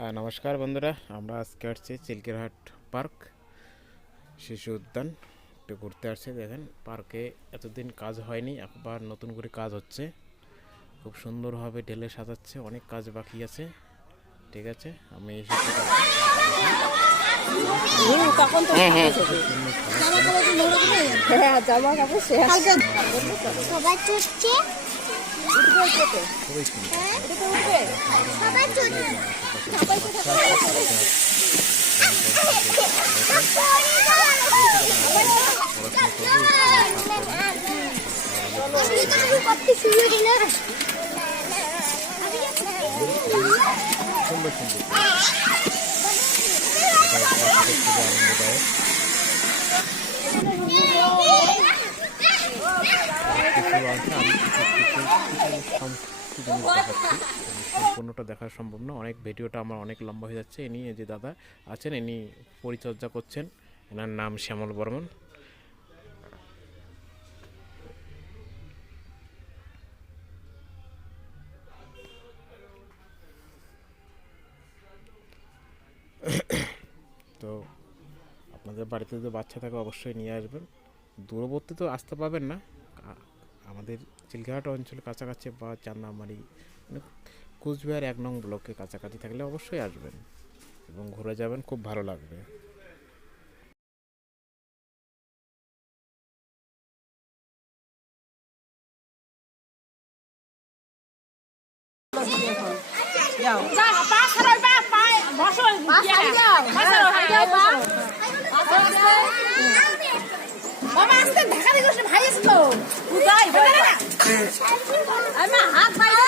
নমস্কার বন্ধুরা, আমরা আজকে আসছি চিলকেরহাট পার্ক শিশু উদ্যান। একটু ঘুরতে আসছে। দেখেন, পার্কে এতদিন কাজ হয়নি, একবার নতুন করে কাজ হচ্ছে। খুব সুন্দরভাবে ঢেলে সাজাচ্ছে, অনেক কাজ বাকি আছে। ঠিক আছে, আমি এসেছি। সুন্দর সম্পূর্ণটা দেখা সম্ভব না, অনেক ভিডিওটা আমার অনেক লম্বা হয়ে যাচ্ছে। ইনি যে দাদা আছেন, ইনি পরিচর্যা করছেন। এনার নাম শ্যামল বর্মন। তো আপনাদের বাড়িতে যদি বাচ্চা থাকে অবশ্যই নিয়ে আসবেন। দূরবর্তী তো আসতে পারবেন না, আমাদের চিলকেরহাট অঞ্চলের কাছাকাছি বা চান্নামারি, মানে কুচবিহার 1 নং ব্লকের কাছাকাছি থাকলে অবশ্যই আসবেন এবং ঘুরে যাবেন, খুব ভালো লাগবে। হাত বাইরে